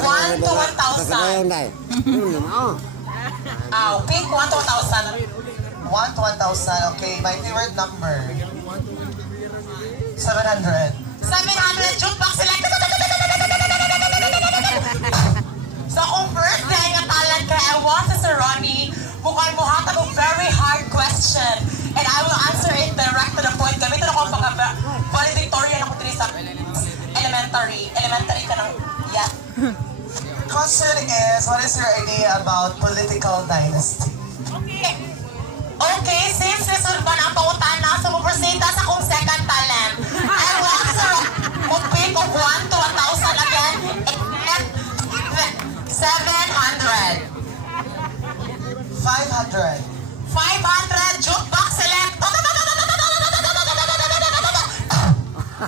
1 to 1,000. Okay, 1 to 1,000. 1 to 1,000. Okay, my favorite number. 700. 700 jukebox select. So kung birthday nga talent ka, I want to Sir Ronnie, mukhang muhatag og very hard question. And I will answer it direct to the point. Gamitin ako mga valedictorian ako dito sa elementary. Elementary ka ng, yeah. Question is, what is your idea about political dynasty? Okay. Okay, since resolve ang pangutana, so pupresenta sa akong second talent. I want to mag-pick of 1 to 1,000 again. 700. 500. 500 jukebox select.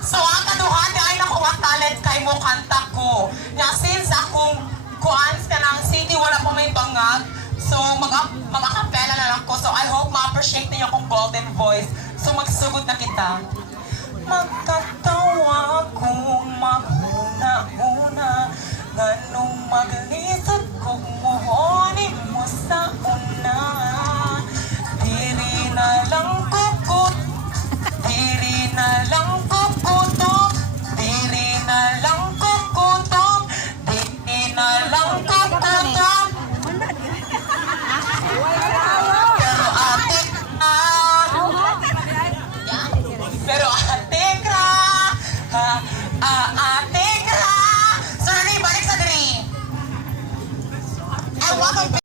So ang kaduhan na ay nakuha talent kay mo kanta ko. Nga since akong kuans ka ng city wala pa may bangag. So mag-akapela na lang ko. So I hope ma-appreciate niyo akong golden voice. So magsugod na kita. Magkatawa kung maghuna-una, nganong maglisod kung muhonin mo sa una. Diri na lang kukut, diri na lang kukutok, diri na lang kukutok, diri na lang kukutok. Pero atik na, pero atik ra, atik ra. Sorry, balik sa diri. I want to